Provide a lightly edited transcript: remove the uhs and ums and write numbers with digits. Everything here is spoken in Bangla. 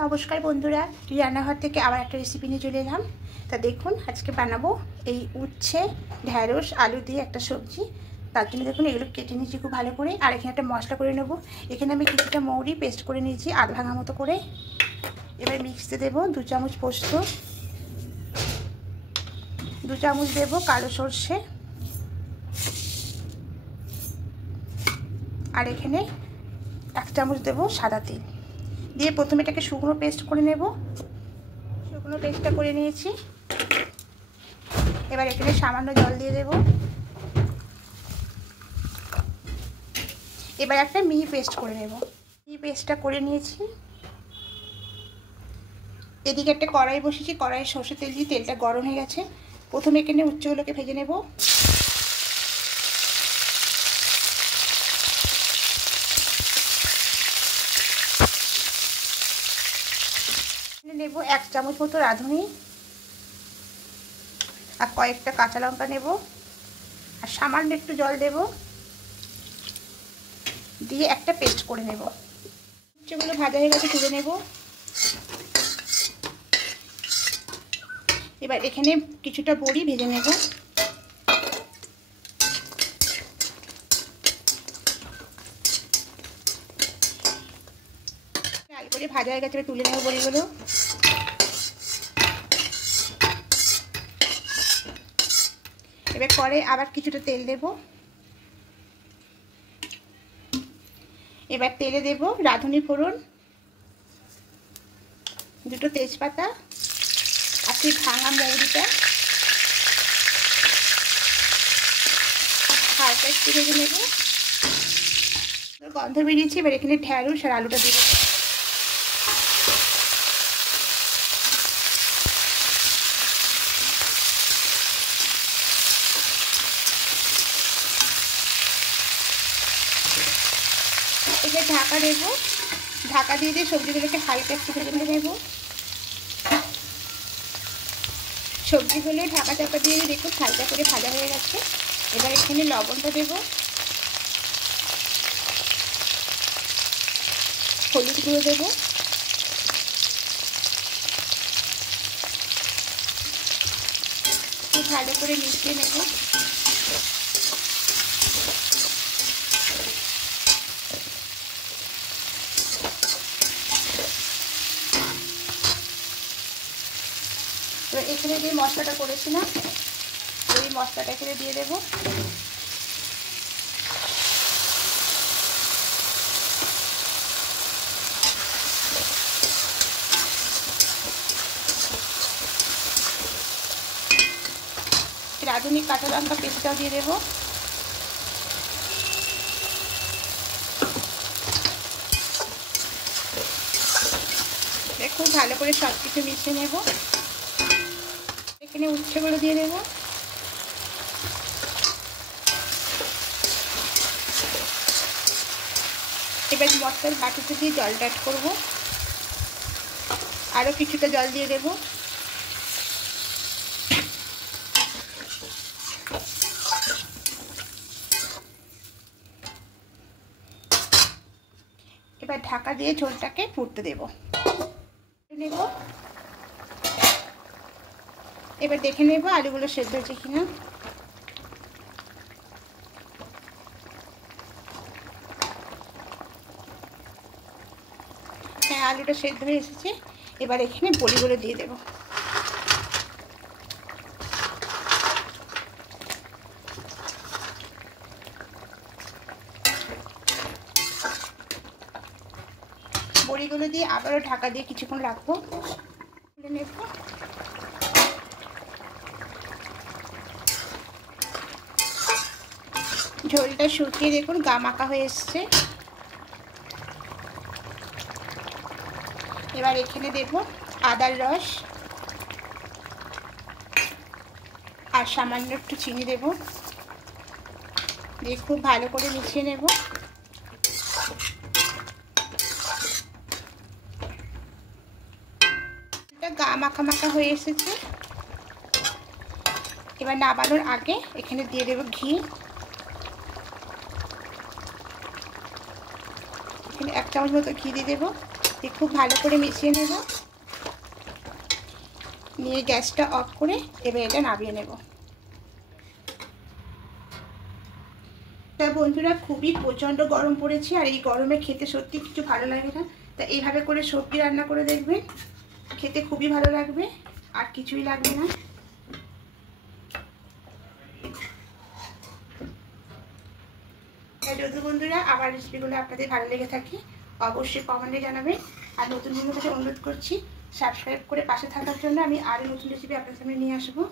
নমস্কার বন্ধুরা, রান্নাঘর থেকে আবার একটা রেসিপি নিয়ে চলে এলাম। তা দেখুন, আজকে বানাবো এই উচ্ছে ঢ্যাঁড়স আলু দিয়ে একটা সবজি। তার জন্য দেখুন এগুলো কেটে নিয়েছি খুব ভালো করে। আর এখানে একটা মশলা করে নেব। এখানে আমি কিছুটা মৌরি পেস্ট করে নিয়েছি আধ ভাঙা মতো করে। এবার মিক্সিতে দেবো 2 চামচ পোস্ত, 2 চামচ দেবো কালো সর্ষে, আর এখানে 1 চামচ দেবো সাদা তেল দিয়ে প্রথমে এটাকে শুকনো পেস্ট করে নেব। শুকনো পেস্টটা করে নিয়েছি। এবার এখানে সামান্য জল দিয়ে দেব। এবার একটা মিহি পেস্ট করে নেব। মিহি পেস্টটা করে নিয়েছি। এদিকে একটা কড়াই বসিয়েছি, কড়াইয়ে সর্ষে তেল দিয়ে তেলটা গরম হয়ে গেছে। প্রথমে এখানে উচ্চগুলোকে ভেজে নেব। নেব 1 চামচ মতো রাঁধুনি আর কয়েকটা কাঁচা লঙ্কা নেব আর সামান্য একটু জল দেব, দিয়ে একটা পেস্ট করে নেব। উচ্চগুলো ভাজা হয়ে গেছে, তুলে নেব। এবার এখানে কিছুটা বড়ি ভেজে নেব। লাল করে ভাজা হয়ে গেছে, তুলে নেব বড়িগুলো। এবার পরে আবার কিছুটা তেল দেব। এবার তেলে দেব রাঁধুনি ফোড়ন, 2টো তেজপাতা আর সেই ভাঙা মৌরিটা হালকা একটু ভেজে নেব। গন্ধ বেরিয়েছে। এবার এখানে ঢ্যাঁড়স আর আলুটা দিয়ে দেবো। এবার ঢাকা দেবো। ঢাকা দিয়ে দিয়ে সবজিগুলোকে হালকা একটু ভেজে নেব। সবজিগুলো ঢাকা চাপা দিয়ে দেখুন হালকা করে ভাজা হয়ে গেছে। এবার এখানে লবণটা দেব, হলুদ গুঁড়ো দেবো, খুব ভালো করে মিশিয়ে নেব। এবার এখানে যে মশলাটা করেছিলাম ওই মশলাটা এখানে দিয়ে দেবো। রাঁধুনি কাঁচা লঙ্কা পেস্টটাও দিয়ে দেবো। খুব ভালো করে সব কিছু মিশিয়ে নেব। এখানে উচ্ছেগুলো দিয়ে দেবো। এবার মশলার বাটিতে দিয়ে জলটা অ্যাড করবো। আরও কিছুটা জল দিয়ে দেবো। এবার ঢাকা দিয়ে ঝোলটাকে ফুটতে দেব। নেব। এবার দেখে নেব আলুগুলো সেদ্ধ হয়েছে কিনা। হ্যাঁ, আলুটা সেদ্ধ হয়ে এসেছে। এবার এখানে বড়িগুলো দিয়ে দেব। বড়িগুলো দিয়ে আবারও ঢাকা দিয়ে কিছুক্ষণ রাখবো। তুলে নেব। ঝোলটা শুকিয়ে দেখুন গা মাখা হয়ে এসছে। এবার এখানে দেব আদার রস আর সামান্য একটু চিনি দেব, দিয়ে খুব ভালো করে মিশিয়ে নেব। গা মাখা মাখা হয়ে এসেছে। এবার নামানোর আগে এখানে দিয়ে দেব ঘি। এখানে 1 চামচ মতো ঘি দিয়ে দেবো। খুব ভালো করে মিশিয়ে নেব। নিয়ে গ্যাসটা অফ করে এবার এটা নামিয়ে নেব। তা বন্ধুরা, খুবই প্রচণ্ড গরম পড়েছে, আর এই গরমে খেতে সত্যি কিছু ভালো লাগে না। তা এইভাবে করে সবজি রান্না করে দেখবেন, খেতে খুবই ভালো লাগবে, আর কিছুই লাগবে না। যদি বন্ধুরা আমার রেসিপিগুলো আপনাদের ভালো লেগে থাকে অবশ্যই কমেন্টে জানাবেন। আর নতুন বন্ধুদের কাছে অনুরোধ করছি সাবস্ক্রাইব করে পাশে থাকার জন্য। আমি আরও নতুন রেসিপি আপনার সামনে নিয়ে আসবো।